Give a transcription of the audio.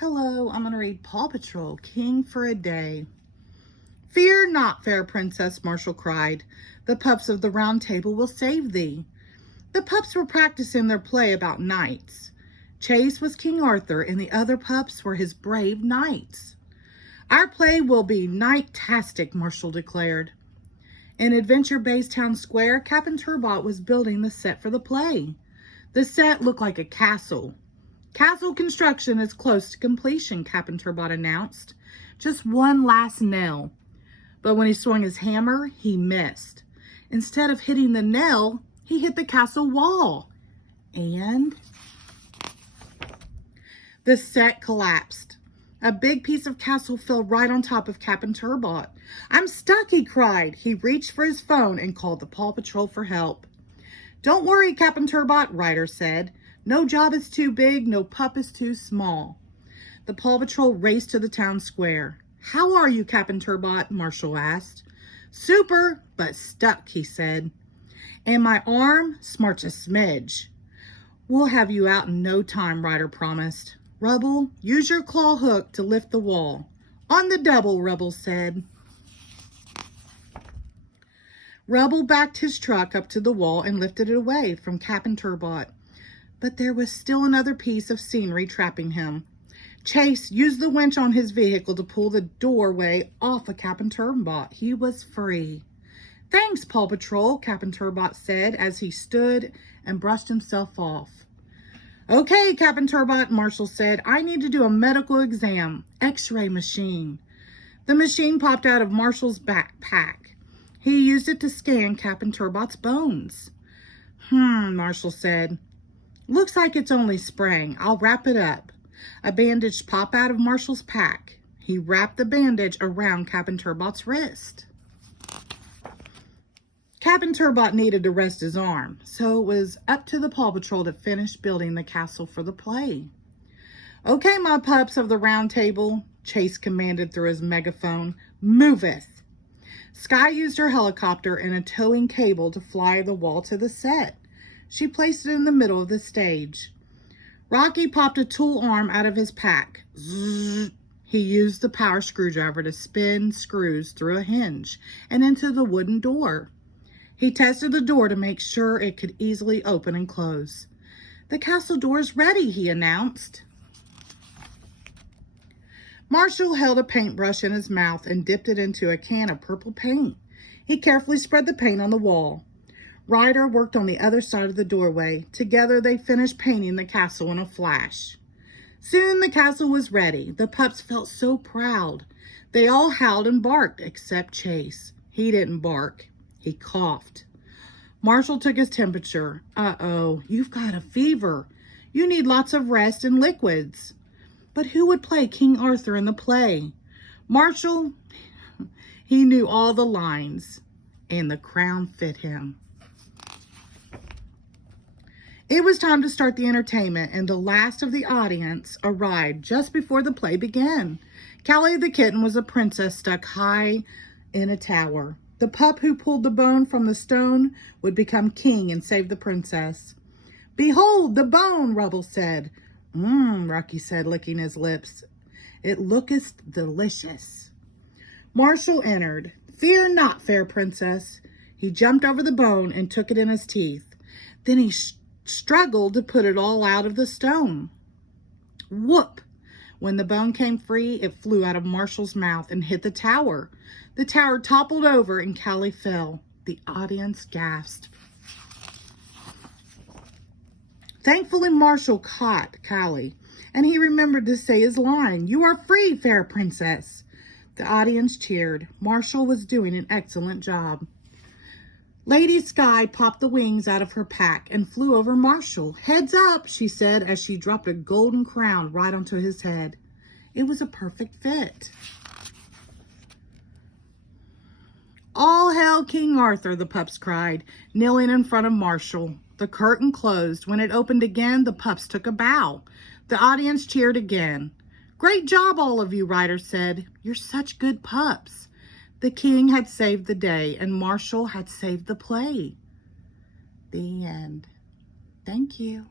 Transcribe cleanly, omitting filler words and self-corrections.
Hello, I'm going to read Paw Patrol, King for a Day. Fear not, fair princess, Marshall cried. The pups of the round table will save thee. The pups were practicing their play about knights. Chase was King Arthur and the other pups were his brave knights. Our play will be knight-tastic, Marshall declared. In Adventure Bay's Town Square, Captain Turbot was building the set for the play. The set looked like a castle. Castle construction is close to completion, Captain Turbot announced. Just one last nail. But when he swung his hammer, he missed. Instead of hitting the nail, he hit the castle wall. And the set collapsed. A big piece of castle fell right on top of Captain Turbot. I'm stuck, he cried. He reached for his phone and called the Paw Patrol for help. Don't worry, Captain Turbot, Ryder said. No job is too big, no pup is too small. The Paw Patrol raced to the town square. How are you, Captain Turbot? Marshall asked. Super, but stuck, he said. And my arm smarts a smidge. We'll have you out in no time, Ryder promised. Rubble, use your claw hook to lift the wall. On the double, Rubble said. Rubble backed his truck up to the wall and lifted it away from Captain Turbot. But there was still another piece of scenery trapping him. Chase used the winch on his vehicle to pull the doorway off of Captain Turbot. He was free. Thanks, Paw Patrol, Captain Turbot said as he stood and brushed himself off. Okay, Captain Turbot, Marshall said. I need to do a medical exam. X-ray machine. The machine popped out of Marshall's backpack. He used it to scan Captain Turbot's bones. Marshall said. Looks like it's only spraying. I'll wrap it up. A bandage popped out of Marshall's pack. He wrapped the bandage around Captain Turbot's wrist. Captain Turbot needed to rest his arm, so it was up to the Paw Patrol to finish building the castle for the play. Okay, my pups of the round table, Chase commanded through his megaphone, moveth. Sky used her helicopter and a towing cable to fly the wall to the set. She placed it in the middle of the stage. Rocky popped a tool arm out of his pack. Zzz. He used the power screwdriver to spin screws through a hinge and into the wooden door. He tested the door to make sure it could easily open and close. The castle door is ready, he announced. Marshall held a paintbrush in his mouth and dipped it into a can of purple paint. He carefully spread the paint on the wall. Ryder worked on the other side of the doorway. Together they finished painting the castle in a flash. Soon the castle was ready. The pups felt so proud. They all howled and barked except Chase. He didn't bark. He coughed. Marshall took his temperature. Uh-oh, you've got a fever. You need lots of rest and liquids. But who would play King Arthur in the play? Marshall, he knew all the lines, and the crown fit him. It was time to start the entertainment, and the last of the audience arrived just before the play began. Callie the kitten was a princess stuck high in a tower. The pup who pulled the bone from the stone would become king and save the princess. Behold the bone, Rubble said. Rocky said, licking his lips. It looketh delicious. Marshall entered. Fear not, fair princess. He jumped over the bone and took it in his teeth. Then he struggled to put it all out of the stone. Whoop! When the bone came free, it flew out of Marshall's mouth and hit the tower. The tower toppled over and Callie fell. The audience gasped. Thankfully, Marshall caught Callie, and he remembered to say his line, "You are free, fair princess." The audience cheered. Marshall was doing an excellent job. Lady Sky popped the wings out of her pack and flew over Marshall. Heads up, she said as she dropped a golden crown right onto his head. It was a perfect fit. All hail King Arthur, the pups cried, kneeling in front of Marshall. The curtain closed. When it opened again, the pups took a bow. The audience cheered again. Great job, all of you, Ryder said. You're such good pups. The king had saved the day, and Marshall had saved the play. The end. Thank you.